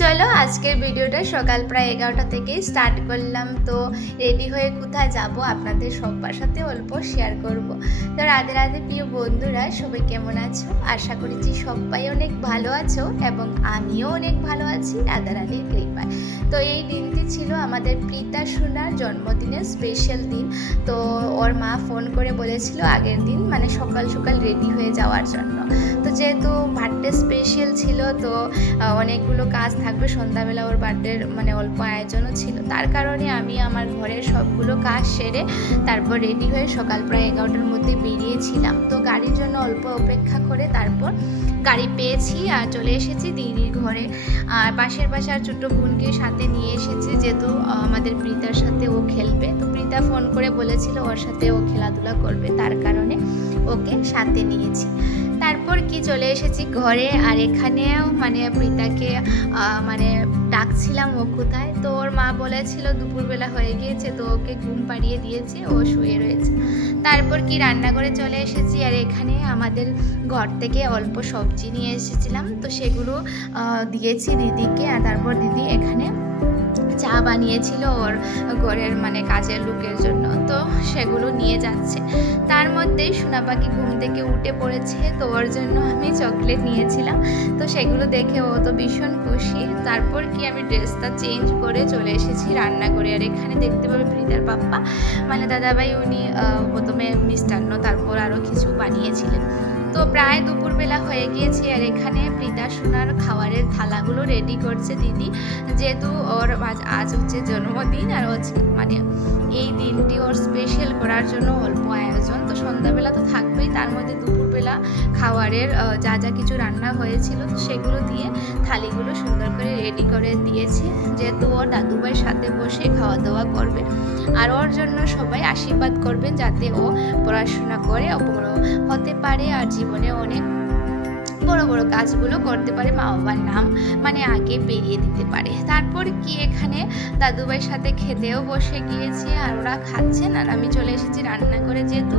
চলো আজকের ভিডিওটা সকাল প্রায় 11টা থেকে স্টার্ট করলাম। তো রেডি হয়ে কোথায় যাব আপনাদের সবার সাথে অল্প শেয়ার করব। তো রাধে রাধে প্রিয় বন্ধুরা, সবাই কেমন আছো? আশা করছি সবাই অনেক ভালো আছো এবং আমিও অনেক ভালো আছি রাধা রাধের কৃপায়। তো এই দিনটি ছিল আমাদের প্রীতা সোনার জন্মদিনের স্পেশাল দিন। তো ওর মা ফোন করে বলেছিল আগের দিন মানে সকাল সকাল রেডি হয়ে যাওয়ার জন্য। তো যেহেতু বার্থডে স্পেশাল ছিল তো অনেকগুলো কাজ থাকবে, সন্ধ্যাবেলা ওর বার্থডের মানে অল্প আয়োজনও ছিল, তার কারণে আমি আমার ঘরের সবগুলো কাজ সেরে তারপর রেডি হয়ে সকাল প্রায় 11টার মধ্যে বেরিয়েছিলাম। তো গাড়ির জন্য অল্প অপেক্ষা করে তারপর গাড়ি পেয়েছি আর চলে এসেছি দিদির ঘরে। আর পাশের বাসার ছোট্ট বোনকে সাথে নিয়ে এসেছি, যেহেতু আমাদের প্রীতার সাথে ও খেলবে। তো প্রীতা ফোন করে বলেছিল ওর সাথে ও খেলাধুলা করবে, তার কারণে ওকে সাথে নিয়েছি। তারপর কি চলে এসেছি ঘরে, আর এখানেও মানে প্রীতাকে মানে ডাকছিলাম ও কোথায়। তো ওর মা বলেছিল দুপুরবেলা হয়ে গিয়েছে, তো ওকে ঘুম পাড়িয়ে দিয়েছে, ও শুয়ে রয়েছে। তারপর কি রান্নাঘরে চলে এসেছি, আর এখানে আমাদের ঘর থেকে অল্প সবজি নিয়ে এসেছিলাম, তো সেগুলো দিয়েছি দিদিকে। আর তারপর দিদি এখানে চা বানিয়েছিল ওর ঘরের মানে কাজের লোকের জন্য, তো সেগুলো নিয়ে যাচ্ছে। তার মধ্যেই সোনা পাখি ঘুম থেকে উঠে পড়েছে, তো ওর জন্য আমি চকলেট নিয়েছিলাম। তো সেগুলো দেখে ও তো ভীষণ খুশি। তারপর কি আমি ড্রেসটা চেঞ্জ করে চলে এসেছি রান্নাঘরে। আর এখানে দেখতে পাবে প্রীতার পাপ্পা মানে দাদাভাই, উনি প্রথমে মিষ্টান্ন তারপর আরও কিছু বানিয়েছিলেন। তো প্রায় দুপুরবেলা হয়ে গিয়েছে, আর এখানে প্রীতা সোনার খাবারের থালাগুলো রেডি করছে দিদি, যেহেতু ওর আজ হচ্ছে জন্মদিন। আর মানে এই দিনটি ওর স্পেশাল করার জন্য অল্প আয়োজন। তো সন্ধ্যাবেলা তো থাকবেই, তার মধ্যে দুপুরবেলা খাবারের যা যা কিছু রান্না হয়েছিল তো সেগুলো দিয়ে থালিগুলো সুন্দর করে রেডি করে দিয়েছে, যেহেতু ওর দাদুভাইয়ের সাথে বসে খাওয়া দাওয়া করবে। আর ওর জন্য সবাই আশীর্বাদ করবেন যাতে ও পড়াশোনা করে বড় হতে পারে আর জীবনে অনেক বড় বড় কাজগুলো করতে পারে, মা বাবার নাম মানে আগে বেরিয়ে দিতে পারে। তারপর কি এখানে দাদুভাইয়ের সাথে খেতেও বসে গিয়েছি, আর ওরা খাচ্ছেন আর আমি চলে এসেছি রান্না করে, যেহেতু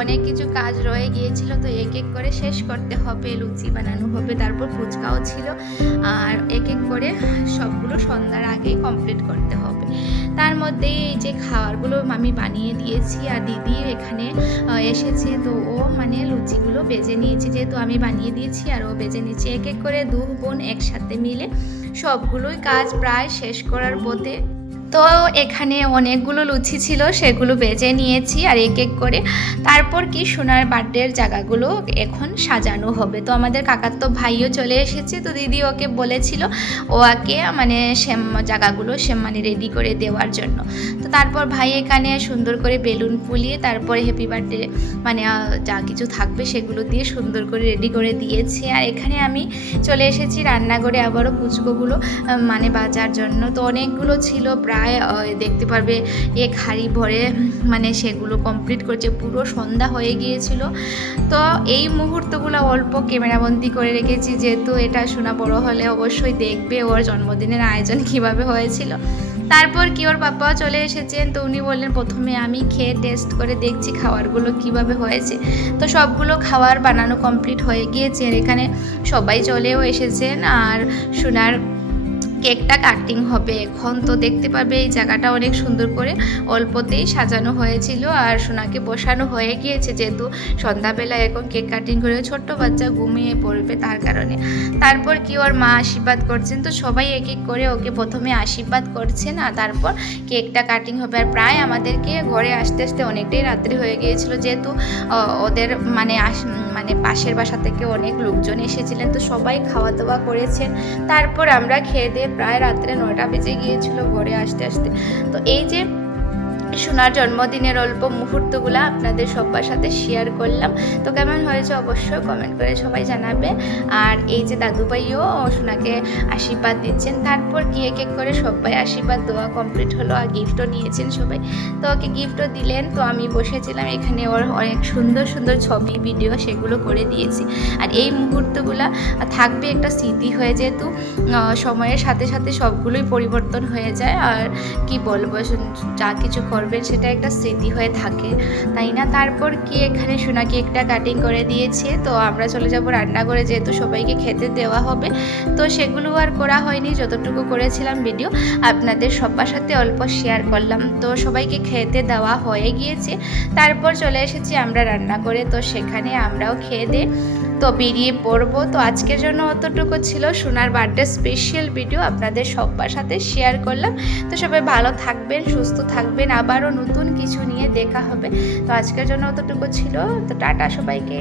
অনেক কিছু কাজ রয়ে গিয়েছিল তো এক এক করে শেষ করতে হবে। লুচি বানানো হবে, তারপর ফুচকাও ছিল, আর এক এক করে সবগুলো সন্ধ্যার আগেই কমপ্লিট করতে হবে। তার মধ্যে এই যে খাবারগুলো আমি বানিয়ে দিয়েছি, আর দিদি এখানে এসেছে, তো ও মানে লুচিগুলো বেজে নিয়েছে, যেহেতু আমি বানিয়ে দিয়েছি আর ও বেজে নিয়েছে। এক এক করে দু বোন একসাথে মিলে সবগুলোই কাজ প্রায় শেষ করার পথে। তো এখানে অনেকগুলো লুচি ছিল, সেগুলো বেজে নিয়েছি আর এক এক করে। তারপর কি সোনার বার্থডের জায়গাগুলো এখন সাজানো হবে। তো আমাদের কাকার তো ভাইও চলে এসেছে, তো দিদি ওকে বলেছিল ওকে মানে জায়গাগুলো মানে রেডি করে দেওয়ার জন্য। তো তারপর ভাই এখানে সুন্দর করে বেলুন ফুলিয়ে তারপরে হ্যাপি বার্থডে মানে যা কিছু থাকবে সেগুলো দিয়ে সুন্দর করে রেডি করে দিয়েছে। আর এখানে আমি চলে এসেছি রান্নাঘরে আবারও কুচকোগুলো মানে বাজার জন্য। তো অনেকগুলো ছিল, প্রায় দেখতে পারবে এক হাঁড়ি ভরে মানে সেগুলো কমপ্লিট করছে, পুরো সন্ধ্যা হয়ে গিয়েছিল। তো এই মুহূর্তগুলো অল্প ক্যামেরাবন্দি করে রেখেছি, যেহেতু এটা শোনা বড় হলে অবশ্যই দেখবে ওর জন্মদিনের আয়োজন কিভাবে হয়েছিল। তারপর কি ওর পাপাও চলে এসেছেন, তো উনি বললেন প্রথমে আমি খেয়ে টেস্ট করে দেখছি খাবারগুলো কিভাবে হয়েছে। তো সবগুলো খাবার বানানো কমপ্লিট হয়ে গিয়েছে, আর এখানে সবাই চলেও এসেছেন। আর সোনার কেকটা কাটিং হবে এখন। তো দেখতে পাবে এই জায়গাটা অনেক সুন্দর করে অল্পতেই সাজানো হয়েছিল, আর সোনাকে বসানো হয়ে গিয়েছে, যেহেতু সন্ধ্যাবেলা এখন কেক কাটিং করে ছোট্ট বাচ্চা ঘুমিয়ে পড়বে তার কারণে। তারপর কি ওর মা আশীর্বাদ করছেন, তো সবাই এক এক করে ওকে প্রথমে আশীর্বাদ করছেন আর তারপর কেকটা কাটিং হবে। আর প্রায় আমাদেরকে ঘরে আসতে আসতে অনেকটাই রাত্রি হয়ে গিয়েছিল, যেহেতু ওদের মানে পাশের বাসা থেকে অনেক লোকজন এসেছিলেন, তো সবাই খাওয়া দাওয়া করেছেন। তারপর আমরা খেয়ে দিয়ে প্রায় রাত্রে 9টা বেজে গিয়েছিল ঘরে আসতে আসতে। তো এই যে সোনার জন্মদিনের অল্প মুহূর্তগুলো আপনাদের সবার সাথে শেয়ার করলাম। তো কেমন হয়েছে অবশ্যই কমেন্ট করে সবাই জানাবে। আর এই যে দাদুভাইও সোনাকে আশীর্বাদ দিচ্ছেন। তারপর কি এক এক করে সবাই আশীর্বাদ দেওয়া কমপ্লিট হলো, আর গিফটও নিয়েছেন সবাই, তো ওকে গিফটও দিলেন। তো আমি বসেছিলাম এখানে, ওর অনেক সুন্দর সুন্দর ছবি ভিডিও সেগুলো করে দিয়েছি। আর এই মুহূর্তগুলো থাকবে একটা স্মৃতি হয়ে, যেহেতু সময়ের সাথে সাথে সবগুলোই পরিবর্তন হয়ে যায়। আর কি বলবো, যা কিছু করবেন সেটা একটা স্মৃতি হয়ে থাকে, তাই না? তারপর কি এখানে সোনা কেকটা কাটিং করে দিয়েছে, তো আমরা চলে যাব রান্নাঘরে, যেহেতু সবাইকে খেতে দেওয়া হবে। তো সেগুলো আর করা হয়নি, যতটুকু করেছিলাম ভিডিও আপনাদের সবার সাথে অল্প শেয়ার করলাম। তো সবাইকে খেতে দেওয়া হয়ে গিয়েছে, তারপর চলে এসেছি আমরা রান্না করে, তো সেখানে আমরাও খেয়ে দিয়ে তো বেরিয়ে পড়বো। তো আজকের জন্য অতটুকু ছিল সোনার বার্থডে স্পেশাল ভিডিও, আপনাদের সবার সাথে শেয়ার করলাম। তো সবাই ভালো থাকবেন, সুস্থ থাকবেন, আবারও নতুন কিছু নিয়ে দেখা হবে। তো আজকের জন্য অতটুকু ছিল, তো টাটা সবাইকে।